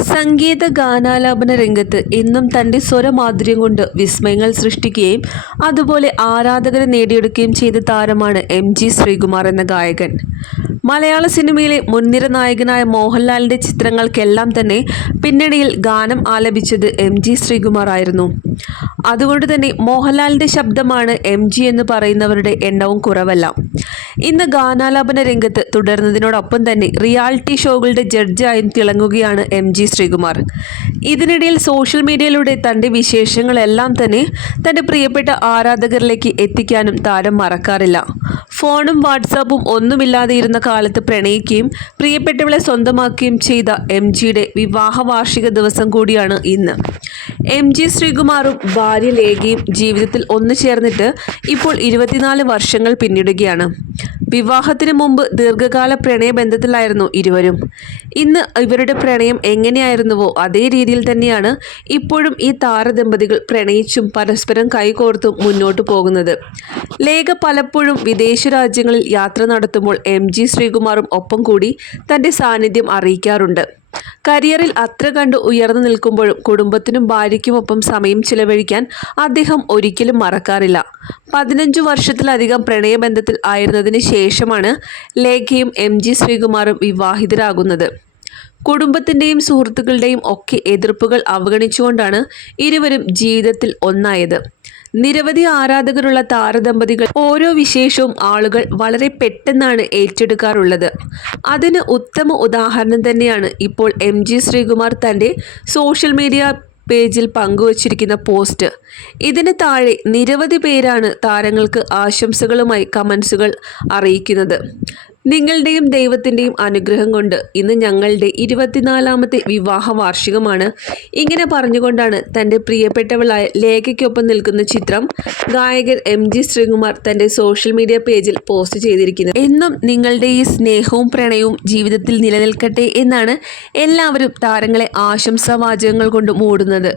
സംഗീത ഗാനാലാപന രംഗത്ത് എന്നും തന്റെ സ്വരമാധുര്യം കൊണ്ട് വിസ്മയങ്ങൾ സൃഷ്ടിക്കുകയും അതുപോലെ ആരാധകരെ നേടിയെടുക്കുകയും ചെയ്ത താരമാണ് എം ജി ശ്രീകുമാർ എന്ന ഗായകൻ. മലയാള സിനിമയിലെ മുൻനിര നായകനായ മോഹൻലാലിന്റെ ചിത്രങ്ങൾക്കെല്ലാം തന്നെ പിന്നണിയിൽ ഗാനം ആലപിച്ചത് എം ജി ശ്രീകുമാർ ആയിരുന്നു. അതുകൊണ്ട് തന്നെ മോഹൻലാലിന്റെ ശബ്ദമാണ് എം ജി എന്ന് പറയുന്നവരുടെ എണ്ണവും കുറവല്ല. ഇന്ന് ഗാനാലാപന രംഗത്ത് തുടർന്നതിനോടൊപ്പം തന്നെ റിയാലിറ്റി ഷോകളുടെ ജഡ്ജായും തിളങ്ങുകയാണ് എം ജി ശ്രീകുമാർ. ഇതിനിടയിൽ സോഷ്യൽ മീഡിയയിലൂടെ തന്റെ വിശേഷങ്ങളെല്ലാം തന്നെ തന്റെ പ്രിയപ്പെട്ട ആരാധകരിലേക്ക് എത്തിക്കാനും താരം മറക്കാറില്ല. ഫോണും വാട്സാപ്പും ഒന്നുമില്ലാതെ ഇരുന്ന കാലത്ത് പ്രണയിക്കുകയും പ്രിയപ്പെട്ടവളെ സ്വന്തമാക്കുകയും ചെയ്ത എം ജിയുടെ വിവാഹ വാർഷിക ദിവസം കൂടിയാണ് ഇന്ന്. എം ജി ശ്രീകുമാറും ഭാര്യ ലേഖയും ജീവിതത്തിൽ ഒന്നു ചേർന്നിട്ട് ഇപ്പോൾ ഇരുപത്തിനാല് വർഷങ്ങൾ പിന്നിടുകയാണ്. വിവാഹത്തിന് മുമ്പ് ദീർഘകാല പ്രണയബന്ധത്തിലായിരുന്നു ഇരുവരും. ഇന്ന് ഇവരുടെ പ്രണയം എങ്ങനെയായിരുന്നുവോ അതേ രീതിയിൽ തന്നെയാണ് ഇപ്പോഴും ഈ താരദമ്പതികൾ പ്രണയിച്ചും പരസ്പരം കൈകോർത്തും മുന്നോട്ടു പോകുന്നത്. ലേഖ പലപ്പോഴും വിദേശ രാജ്യങ്ങളിൽ യാത്ര നടത്തുമ്പോൾ എം ജി ശ്രീകുമാറും ഒപ്പം കൂടി തന്റെ സാന്നിധ്യം അറിയിക്കാറുണ്ട്. കരിയറിൽ അത്ര കണ്ട് ഉയർന്നു നിൽക്കുമ്പോഴും കുടുംബത്തിനും ഭാര്യയ്ക്കുമൊപ്പം സമയം ചിലവഴിക്കാൻ അദ്ദേഹം ഒരിക്കലും മറക്കാറില്ല. പതിനഞ്ചു വർഷത്തിലധികം പ്രണയബന്ധത്തിൽ ആയിരുന്നതിന് ശേഷമാണ് ലേഖയും എം ജി ശ്രീകുമാറും വിവാഹിതരാകുന്നത്. കുടുംബത്തിന്റെയും സുഹൃത്തുക്കളുടെയും ഒക്കെ എതിർപ്പുകൾ അവഗണിച്ചുകൊണ്ടാണ് ഇരുവരും ജീവിതത്തിൽ ഒന്നായത്. നിരവധി ആരാധകരുള്ള താരദമ്പതികൾ ഓരോ വിശേഷവും ആളുകൾ വളരെ പെട്ടെന്നാണ് ഏറ്റെടുക്കാറുള്ളത്. അതിന് ഉത്തമ ഉദാഹരണം തന്നെയാണ് ഇപ്പോൾ എം ജി ശ്രീകുമാർ തന്റെ സോഷ്യൽ മീഡിയ പേജിൽ പങ്കുവച്ചിരിക്കുന്ന പോസ്റ്റ്. ഇതിന് താഴെ നിരവധി പേരാണ് താരങ്ങൾക്ക് ആശംസകളുമായി കമൻസുകൾ അറിയിക്കുന്നത്. നിങ്ങളുടെയും ദൈവത്തിന്റെയും അനുഗ്രഹം കൊണ്ട് ഇന്ന് ഞങ്ങളുടെ ഇരുപത്തിനാലാമത്തെ വിവാഹ വാർഷികമാണ് ഇങ്ങനെ പറഞ്ഞുകൊണ്ടാണ് തന്റെ പ്രിയപ്പെട്ടവളായ ലേഖയ്ക്കൊപ്പം നിൽക്കുന്ന ചിത്രം ഗായകൻ എം ജി ശ്രീകുമാർ തന്റെ സോഷ്യൽ മീഡിയ പേജിൽ പോസ്റ്റ് ചെയ്തിരിക്കുന്നത്. എന്നും നിങ്ങളുടെ ഈ സ്നേഹവും പ്രണയവും ജീവിതത്തിൽ നിലനിൽക്കട്ടെ എന്നാണ് എല്ലാവരും താരങ്ങളെ ആശംസാ വാചകങ്ങൾ കൊണ്ട് മൂടുന്നത്.